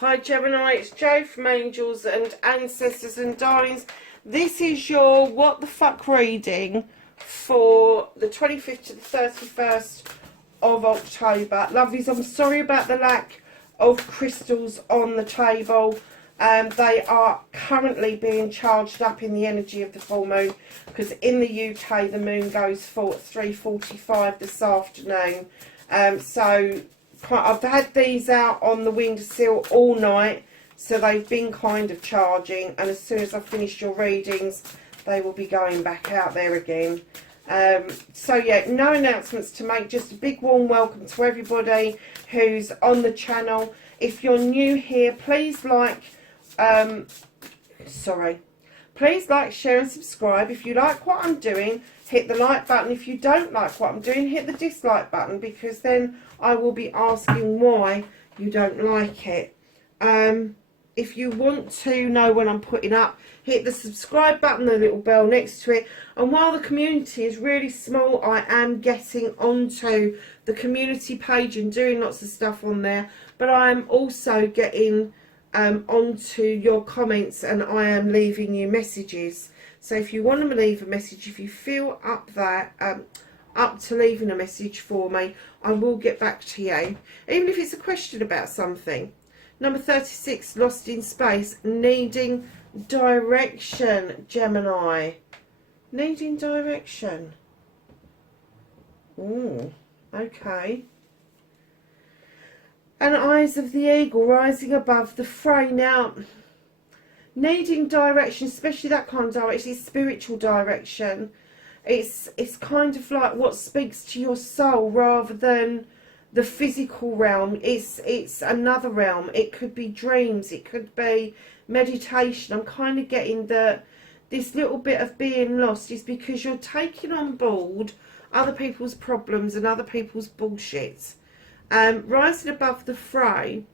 Hi Gemini, it's Jo from Angels and Ancestors and Darlings. This is your what the fuck reading for the 25th to the 31st of October. Lovelies, I'm sorry about the lack of crystals on the table. They are currently being charged up in the energy of the full moon because in the UK the moon goes full at 3:45 this afternoon. So I've had these out on the windowsill all night, so they've been kind of charging, and as soon as I finish your readings they will be going back out there again. So yeah, no announcements to make, just a big warm welcome to everybody who's on the channel. If you're new here, please please like, share and subscribe. If you like what I'm doing, hit the like button. If you don't like what I'm doing, hit the dislike button, because then I will be asking why you don't like it. If you want to know when I'm putting up, hit the subscribe button, the little bell next to it. And while the community is really small, I am getting onto the community page and doing lots of stuff on there. But I am also getting onto your comments, and I am leaving you messages. So if you want to leave a message, if you feel up to leaving a message for me, I will get back to you, even if it's a question about something. Number 36, lost in space, needing direction, Gemini. Needing direction. Ooh, okay. And eyes of the eagle rising above the fray. Now, needing direction, especially that kind of direction, is spiritual direction. It's kind of like what speaks to your soul rather than the physical realm. It's another realm. It could be dreams. It could be meditation. I'm kind of getting that this little bit of being lost is because you're taking on board other people's problems and other people's bullshit. Rising above the fray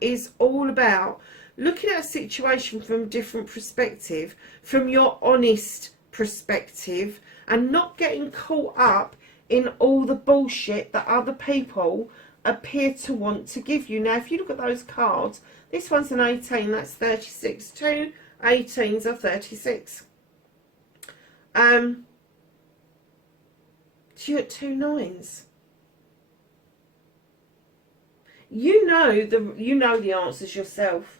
is all about looking at a situation from a different perspective, from your honest perspective, and not getting caught up in all the bullshit that other people appear to want to give you. Now, if you look at those cards, this one's an 18, that's 36. Two 18s are 36. So you got two 9s. You know the answers yourself.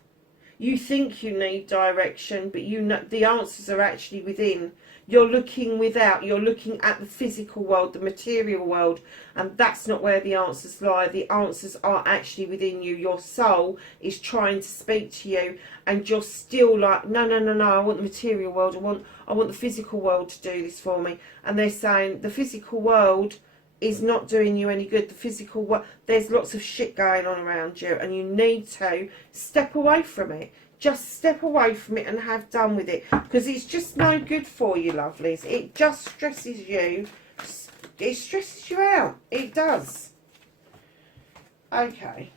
You think you need direction, but you know the answers are actually within. You're looking without. You're looking at the physical world, the material world, and that's not where the answers lie. The answers are actually within you. Your soul is trying to speak to you, and you're still like, no. I want the material world. I want the physical world to do this for me. And they're saying the physical world is not doing you any good. The physical world, there's lots of shit going on around you, and you need to step away from it. Just step away from it and have done with it, because it's just no good for you, lovelies. It just stresses you. It stresses you out. It does. Okay.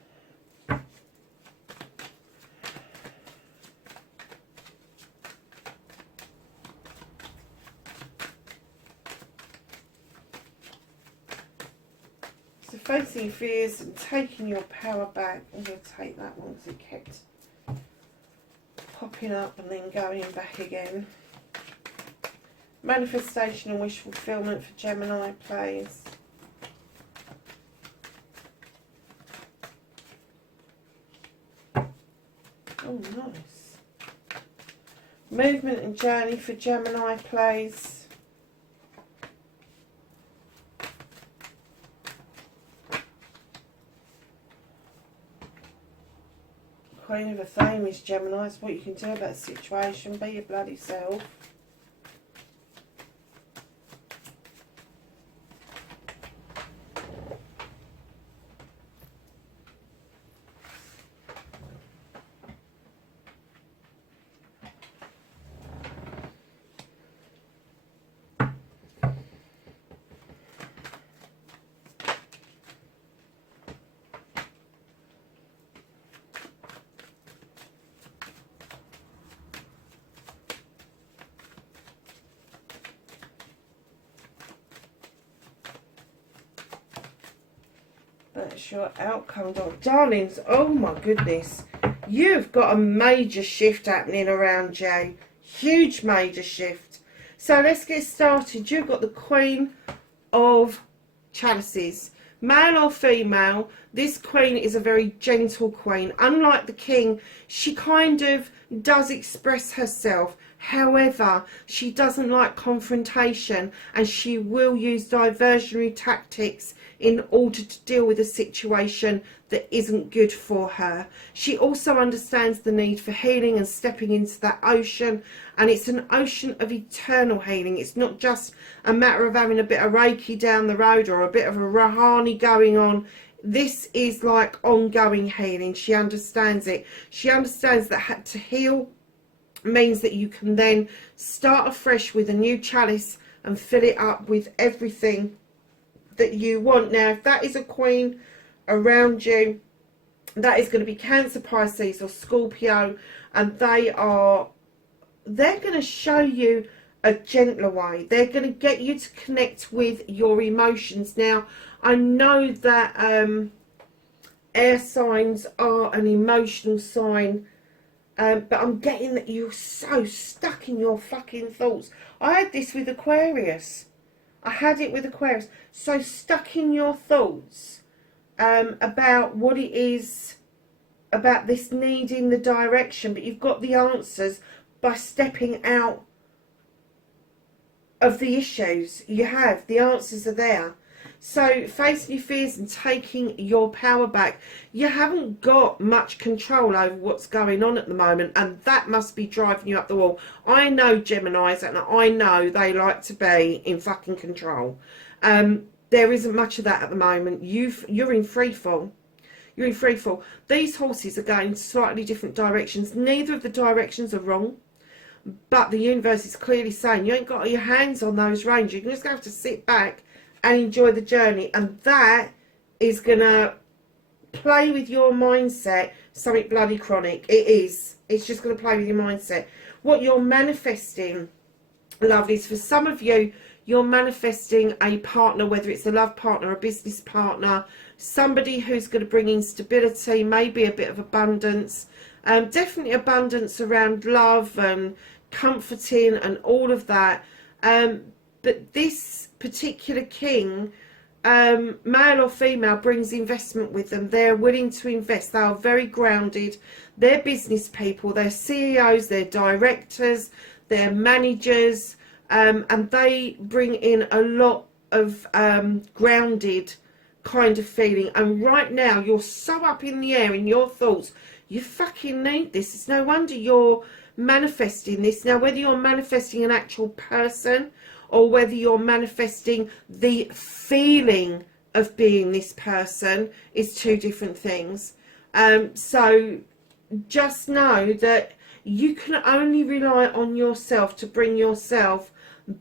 So facing fears and taking your power back. I'm going to take that one because it kept popping up and then going back again. Manifestation and wish fulfillment for Gemini, please. Oh, nice. Movement and journey for Gemini, please. Queen of a Fame is Gemini. It's what you can do about the situation. Be your bloody self. That's your outcome, darlings. Oh my goodness. You've got a major shift happening around you. Huge major shift. So let's get started. You've got the Queen of Chalices. Male or female, this queen is a very gentle queen. Unlike the king, she kind of does express herself. However, she doesn't like confrontation, and she will use diversionary tactics in order to deal with a situation that isn't good for her. She also understands the need for healing and stepping into that ocean, and it's an ocean of eternal healing. It's not just a matter of having a bit of Reiki down the road or a bit of a Rahani going on. This is like ongoing healing. She understands it. She understands that to heal means that you can then start afresh with a new chalice and fill it up with everything that you want. Now, if that is a queen around you, that is going to be Cancer, Pisces or Scorpio, and they're going to show you a gentler way. They're going to get you to connect with your emotions. Now, I know that air signs are an emotional sign, but I'm getting that you're so stuck in your fucking thoughts. I had this with Aquarius. I had it with Aquarius. So stuck in your thoughts about what it is, about this needing the direction, but you've got the answers by stepping out of the issues. You have. The answers are there. So facing your fears and taking your power back. You haven't got much control over what's going on at the moment, and that must be driving you up the wall. I know Geminis, and I know they like to be in fucking control. There isn't much of that at the moment. You're in free fall. You're in free fall. These horses are going slightly different directions. Neither of the directions are wrong, but the universe is clearly saying you ain't got your hands on those reins. You're just going to have to sit back and enjoy the journey, and that is going to play with your mindset something bloody chronic. It is. It's just going to play with your mindset. What you're manifesting, lovelies, for some of you, you're manifesting a partner, whether it's a love partner, a business partner, somebody who's going to bring in stability, maybe a bit of abundance, definitely abundance around love and comforting and all of that. But this particular king, male or female, brings investment with them. They're willing to invest. They are very grounded. They're business people. They're CEOs. They're directors. They're managers. And they bring in a lot of grounded kind of feeling. And right now, you're so up in the air in your thoughts. You fucking need this. It's no wonder you're manifesting this. Now, whether you're manifesting an actual person or whether you're manifesting the feeling of being this person is two different things. So just know that you can only rely on yourself to bring yourself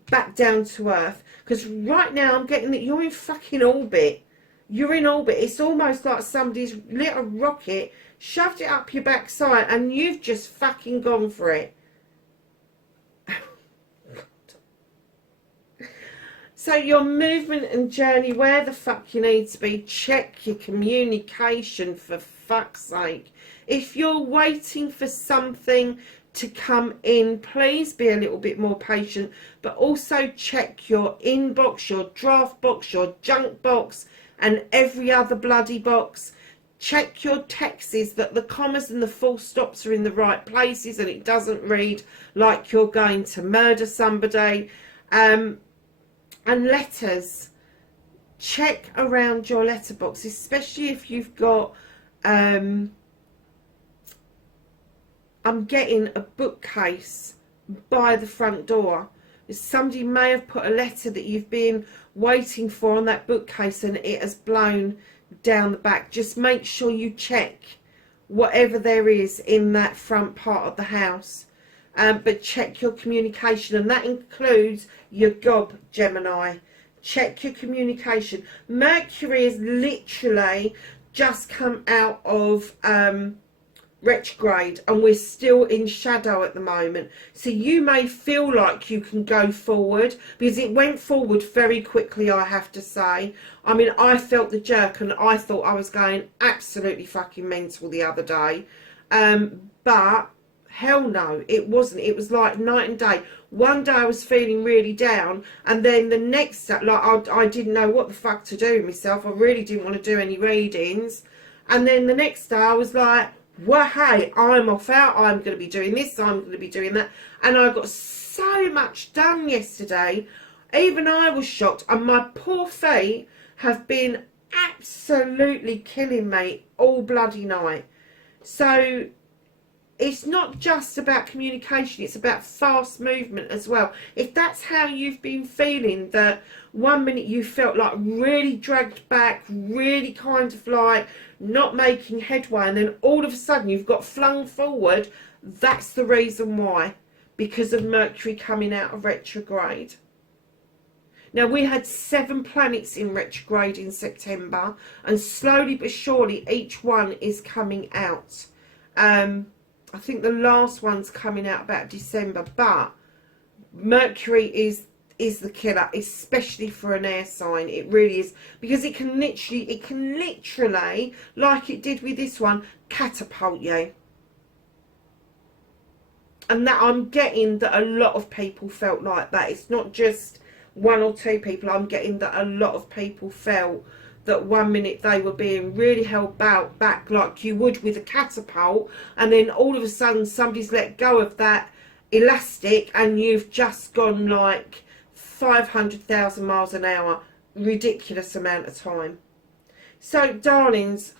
back down to earth. Because right now I'm getting that you're in fucking orbit. You're in orbit. It's almost like somebody's lit a rocket, shoved it up your backside, and you've just fucking gone for it. So your movement and journey, where the fuck you need to be, check your communication for fuck's sake. If you're waiting for something to come in, please be a little bit more patient, but also check your inbox, your draft box, your junk box, and every other bloody box. Check your texts that the commas and the full stops are in the right places and it doesn't read like you're going to murder somebody. And letters, check around your letterbox, especially if you've got, I'm getting a bookcase by the front door. Somebody may have put a letter that you've been waiting for on that bookcase and it has blown down the back. Just make sure you check whatever there is in that front part of the house. But check your communication, and that includes your gob, Gemini. Check your communication. Mercury has literally just come out of retrograde, and we're still in shadow at the moment. So you may feel like you can go forward, because it went forward very quickly, I have to say. I mean, I felt the jerk and I thought I was going absolutely fucking mental the other day. But hell no, it wasn't. It was like night and day. One day I was feeling really down, and then the next day, like, I didn't know what the fuck to do with myself. I really didn't want to do any readings. And then the next day I was like, well, hey, I'm off out. I'm going to be doing this. I'm going to be doing that. And I got so much done yesterday. Even I was shocked. And my poor feet have been absolutely killing me all bloody night. So it's not just about communication, it's about fast movement as well. If that's how you've been feeling, that 1 minute you felt like really dragged back, really kind of like not making headway, and then all of a sudden you've got flung forward, that's the reason why. Because of Mercury coming out of retrograde. Now, we had 7 planets in retrograde in September, and slowly but surely each one is coming out. I think the last one's coming out about December, but Mercury is the killer, especially for an air sign. It really is, because it can literally, like it did with this one, catapult you. And that, I'm getting that a lot of people felt like that. It's not just 1 or 2 people. I'm getting that a lot of people felt that 1 minute they were being really held back like you would with a catapult, and then all of a sudden somebody's let go of that elastic and you've just gone like 500,000 miles an hour. Ridiculous amount of time. So, darlings,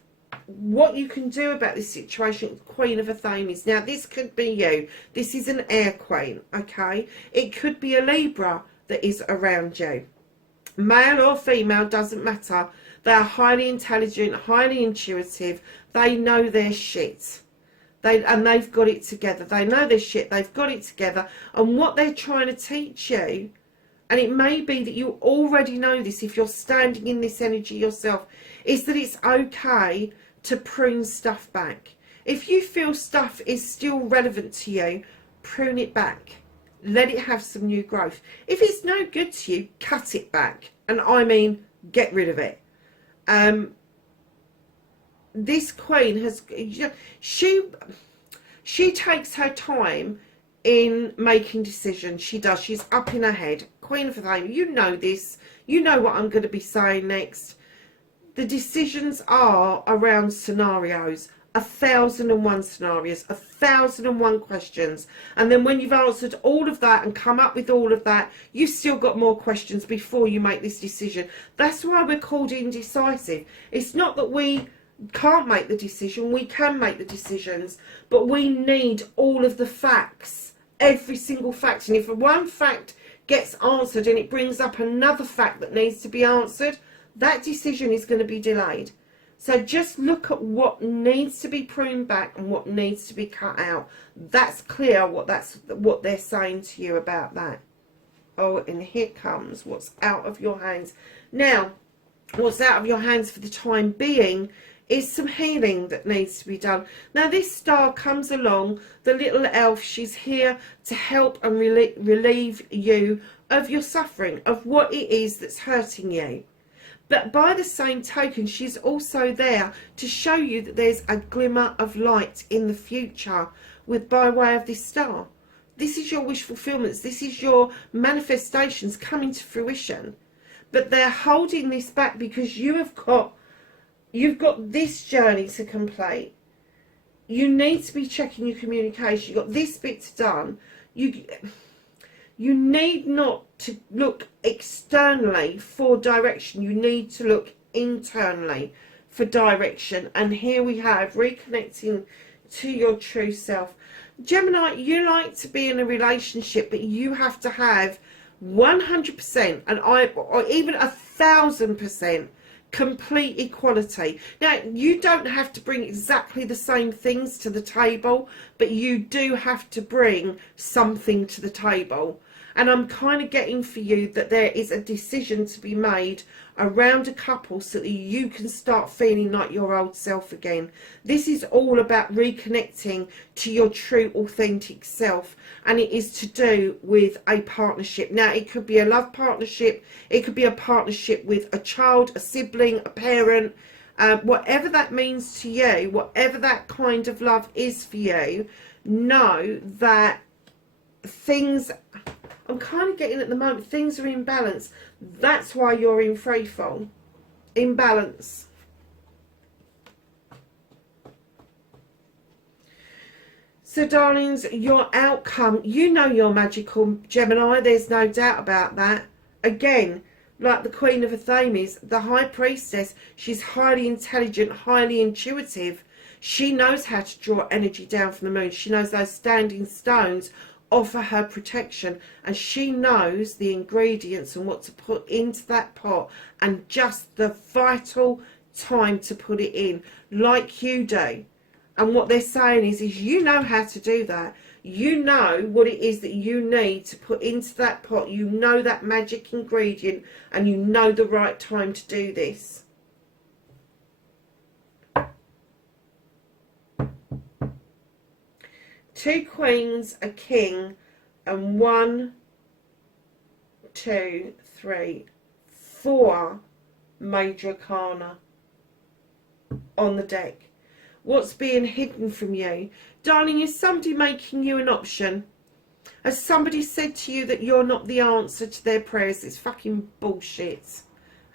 what you can do about this situation, Queen of Athames. Now, this could be you. This is an air queen, okay? It could be a Libra that is around you. Male or female, doesn't matter. They are highly intelligent, highly intuitive. They know their shit. And they've got it together. They know their shit. They've got it together. And what they're trying to teach you, and it may be that you already know this if you're standing in this energy yourself, is that it's okay to prune stuff back. If you feel stuff is still relevant to you, prune it back. Let it have some new growth. If it's no good to you, cut it back. And I mean, get rid of it. This queen has, she takes her time in making decisions. She does. She's up in her head. Queen of Athames, you know this. You know what I'm going to be saying next. The decisions are around scenarios. 1,001 scenarios, 1,001 questions, and then when you've answered all of that and come up with all of that, you've still got more questions before you make this decision. That's why we're called indecisive. It's not that we can't make the decision, we can make the decisions, but we need all of the facts, every single fact. And if one fact gets answered and it brings up another fact that needs to be answered, that decision is going to be delayed. So just look at what needs to be pruned back and what needs to be cut out. That's clear what they're saying to you about that. Oh, and here comes what's out of your hands. Now, what's out of your hands for the time being is some healing that needs to be done. Now, this star comes along, the little elf, she's here to help and relieve you of your suffering, of what it is that's hurting you. But by the same token, she's also there to show you that there's a glimmer of light in the future by way of this star. This is your wish fulfillments. This is your manifestations coming to fruition. But they're holding this back because you've got this journey to complete. You need to be checking your communication. You've got this bit done. You need not to look externally for direction. You need to look internally for direction. And here we have reconnecting to your true self. Gemini, you like to be in a relationship, but you have to have 100% or even 1,000% complete equality. Now, you don't have to bring exactly the same things to the table, but you do have to bring something to the table. And I'm kind of getting for you that there is a decision to be made around a couple so that you can start feeling like your old self again. This is all about reconnecting to your true authentic self, and it is to do with a partnership. Now, it could be a love partnership, it could be a partnership with a child, a sibling, a parent, whatever that means to you, whatever that kind of love is for you. Know that things, I'm kind of getting at the moment, things are in balance. That's why you're in free fall. In balance. So, darlings, your outcome, you know you're magical, Gemini. There's no doubt about that. Again, like the Queen of Athames, the High Priestess, she's highly intelligent, highly intuitive. She knows how to draw energy down from the moon. She knows those standing stones offer her protection, and she knows the ingredients and what to put into that pot and just the vital time to put it in, like you do. And what they're saying is you know how to do that. You know what it is that you need to put into that pot. You know that magic ingredient, and you know the right time to do this. Two queens, a king, and 1, 2, 3, 4 major arcana on the deck. What's being hidden from you? Darling, is somebody making you an option? Has somebody said to you that you're not the answer to their prayers? It's fucking bullshit.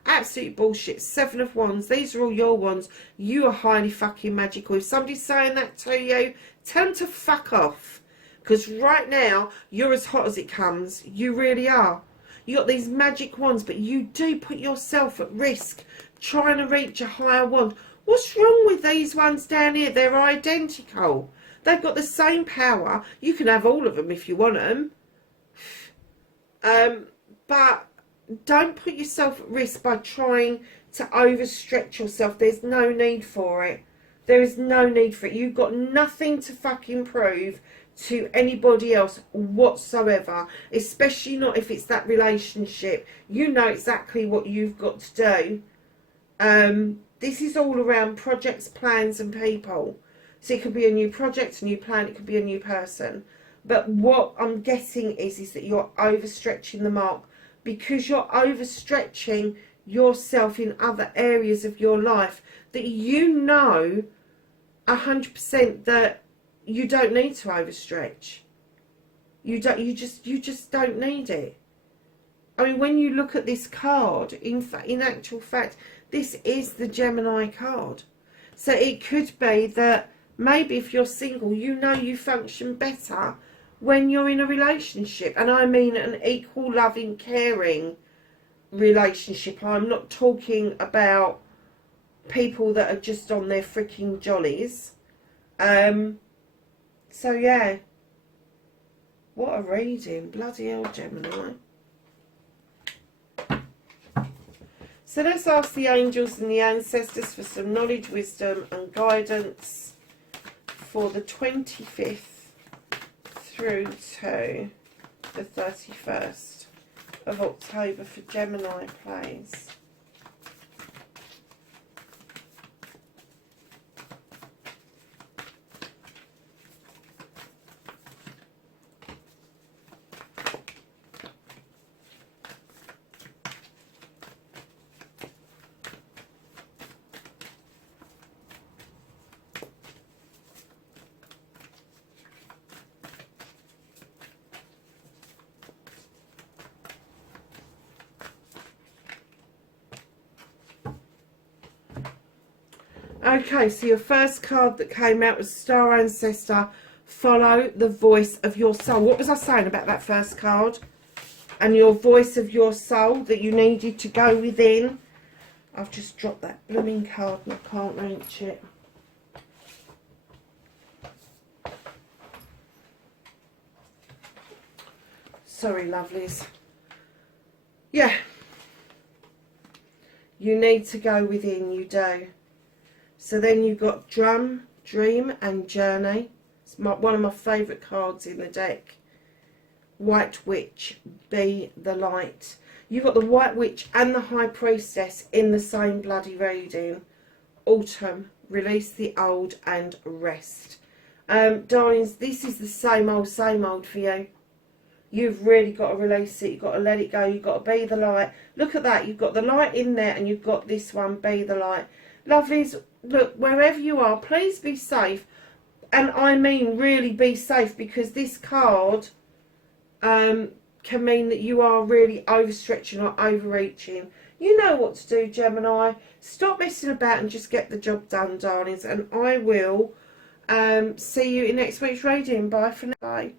Absolute bullshit. 7 of Wands. These are all your wands. You are highly fucking magical. If somebody's saying that to you, tell them to fuck off. Because right now, you're as hot as it comes. You really are. You got these magic wands, but you do put yourself at risk trying to reach a higher wand. What's wrong with these ones down here? They're identical. They've got the same power. You can have all of them if you want them. But don't put yourself at risk by trying to overstretch yourself. There's no need for it. There is no need for it. You've got nothing to fucking prove to anybody else whatsoever. Especially not if it's that relationship. You know exactly what you've got to do. This is all around projects, plans and people. So it could be a new project, a new plan, it could be a new person. But what I'm getting is that you're overstretching the mark, because you're overstretching yourself in other areas of your life that you know 100% that you don't need to overstretch. You just don't need it. I mean, when you look at this card, in actual fact, this is the Gemini card. So it could be that maybe if you're single, you know you function better when you're in a relationship. And I mean an equal, loving, caring relationship. I'm not talking about people that are just on their freaking jollies. So yeah. What a reading. Bloody hell, Gemini. So let's ask the angels and the ancestors for some knowledge, wisdom and guidance for the 25th through to the 31st of October for Gemini, please. Okay, so your first card that came out was Star Ancestor. Follow the voice of your soul. What was I saying about that first card? And your voice of your soul that you needed to go within. I've just dropped that blooming card and I can't reach it. Sorry, lovelies. Yeah. You need to go within, you do. So then you've got Dream and Journey. It's one of my favourite cards in the deck. White Witch, be the light. You've got the White Witch and the High Priestess in the same bloody reading. Autumn, release the old and rest. Darlings, this is the same old for you. You've really got to release it. You've got to let it go. You've got to be the light. Look at that. You've got the light in there and you've got this one, be the light. Lovelies, look, wherever you are, please be safe. And I mean really be safe, because this card can mean that you are really overstretching or overreaching. You know what to do, Gemini. Stop messing about and just get the job done, darlings. And I will see you in next week's reading. Bye for now. Bye.